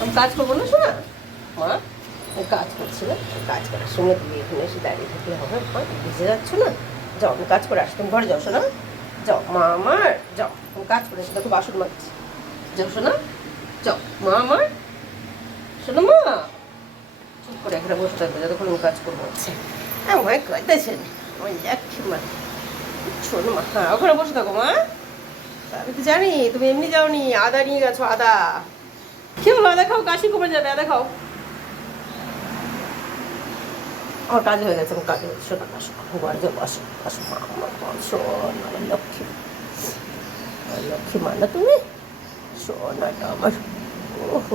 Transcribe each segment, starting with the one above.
আমি কাজ করব না, শোনা? মা, আমি কাজ করছি না কাজ করার সঙ্গে তুমি এখানে এসে দাঁড়িয়ে থাকলে হবে, মা বুঝে যাচ্ছ না? যাও আমি কাজ করে আসি, তুমি ঘরে যাও, শোনা? যাও, মা আমার, যাও আমি কাজ করে এসে, দেখো বাসন মাজছি। যাও, শোনা? যাও, মা আমার, শোনো মা? চুপ করে এখানে বসে থাকবে, যতক্ষণ আমি কাজ করব। হচ্ছে আমায় কাঁদাছেন আমি যাচ্ছি মা শোনো মা হ্যাঁ ওখানে বসে থাকো মা। আমি তো জানি, তুমি এমনি যাওনি, আদা নিয়ে গেছো, আদা। কি হলো? আদা খাও, কাশি কমে যাবে, আদা খাও। আমার কাজ হয়ে গেছে, কাজ হয়ে গেছে আসো মা আমার লক্ষ্মী। লক্ষ্মী, মা, না তুমি? সোনাটা আমার। ও হো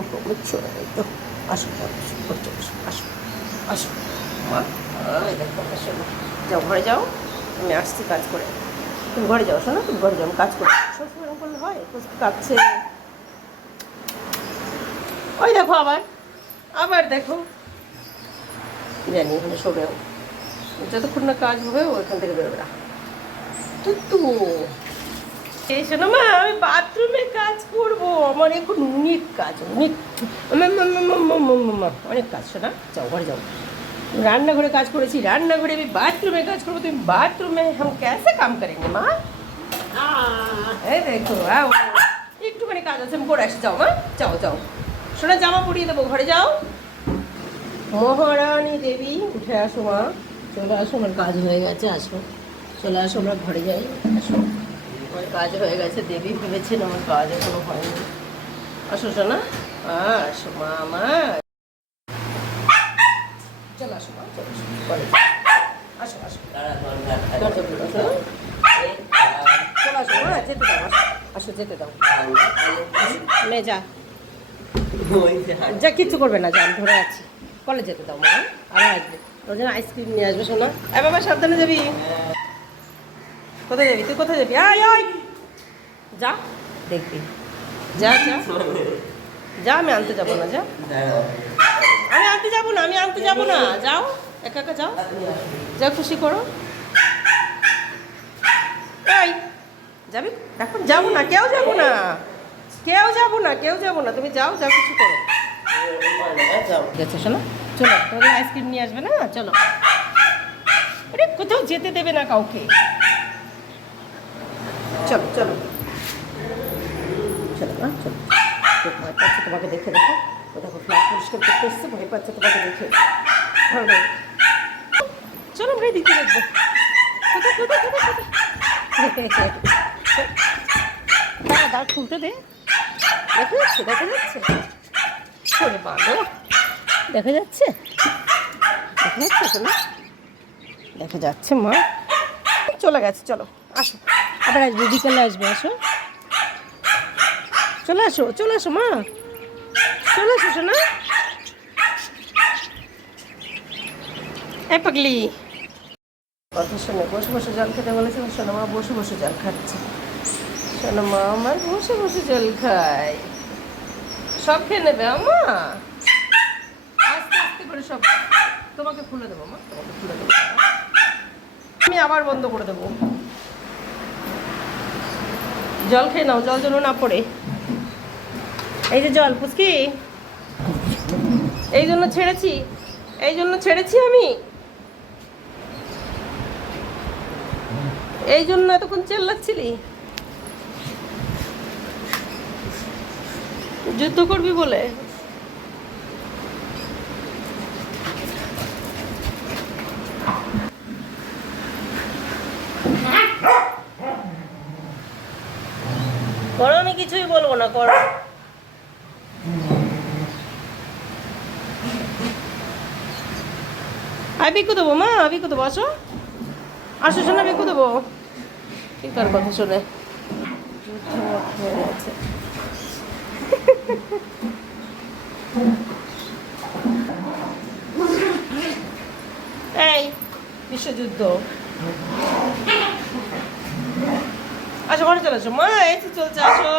আসো আসো আসো। যাও, ঘরে যাও, আমি আসছি, কাজ করে। তুমি ঘরে যাও শোনো তুমি ঘরে যাও কাজ করো সবসময় এরকম করলে হয় পুচকু কাঁদছে ওই দেখো আবার আবার দেখো জানি এখানে শোবেও যতক্ষণ না কাজ হবে ওইখান থেকে বেরোবে না তো শোনো মা আমি বাথরুমে কাজ করব আমার এখন অনেক কাজ অনেক অনেক কাজ শোনা যাও ঘরে যাও রান্নাঘরে কাজ করেছি রান্নাঘরে আমি বাথরুমে কাজ করব তুমি বাথরুমে হাম ক্যাসে কাম করেন মা এই দেখো একটুখানি কাজ আছে আমি করে আসি যাও মা যাও যাও সোনা জামা পরিয়ে দেবো ঘরে যাও মহারানী দেবী উঠে আসো মা চলে আসো আমার কাজ হয়ে গেছে আসো চলে আসো আমরা ঘরে যাই আসো আমার কাজ হয়ে গেছে দেবী ভেবেছেন আমার কাজ এখনও হয়নি আসো শোনা আসো মা মা চলে আসো চলে আসো। চলে। মা যেতে দাও আসো। যেতে দাও। যা। যা কিচ্ছু করবে না যা আমি ধরে আছি। কলেজ যেতে দাও মা আবার আসবে। ওর জন্য আইসক্রিম নিয়ে আসবে শোনা। এ বাবা সাবধানে যাবি। কোথায় যাবি? তুই কোথায় যাবি? আয় আয়। যা দেখবি। যা যা। যা আমি আনতে যাব না যা। আনতে যাব না, আমি আনতে যাব না। যাও, একা একা যাও। যা খুশি করো। এই, যাবি? এখন যাব না, কেউ যাব না। কেউ যাব না, কেউ যাব না। তুমি যাও যা কিছু করো। ঠিক আছে শোনো। চলো, তোমাদের আইসক্রিম নিয়ে আসবে না? চলো। আরে, কোথাও যেতে দেবে না কাউকে। চলো চলো। চলো চলো। তোমাকে দেখে দেখো। ও দেখো, ফ্ল্যাট পরিষ্কার করতে এসছে, ভয় পাচ্ছে, তোমাকে দেখে। চলো আমরা দিতে দেখব। কোথায় দাঁড়া খুলতে দে। দেখা যাচ্ছে দেখা যাচ্ছে। ওরে বাবা, দেখা যাচ্ছে? দেখা যাচ্ছে শোনো দেখা যাচ্ছে, মা। চলে গেছে, চলো, আসো। আবার আসবে, বিকেলে আসবে, আসো। চলে আসো চলে আসো, মা। চলে আসো শোনা এ কথা শুনে, বসে বসে জল খেতে বলেছে শোনো মা, বসে বসে জল খাচ্ছে। শোনো মা, আমার বসে বসে জল খায়। সব খেয়ে নেবে আমা আস্তে আস্তে করে সব তোমাকে খুলে দেবো, মা, তোমাকে খুলে দেবো। আমি আবার বন্ধ করে দেবো। জল খেয়ে নাও, জল যেন না পড়ে। এই যে জল, পুচকি। এই জন্য ছেড়েছি। এই জন্য ছেড়েছি আমি। এই জন্য এতক্ষণ চেল্লাচ্ছিলি। যুদ্ধ করবি বলে। করো আমি কিছুই বলব না করো আই বিকু দেবো, মা বিকু দেবো, আসো। আসো শোনা বিকু দেবো। কি কার কথা শুনে? এই, বিশ্বযুদ্ধ। আসো, ঘরে চলে আসো। মা, এই চলছে, আসো।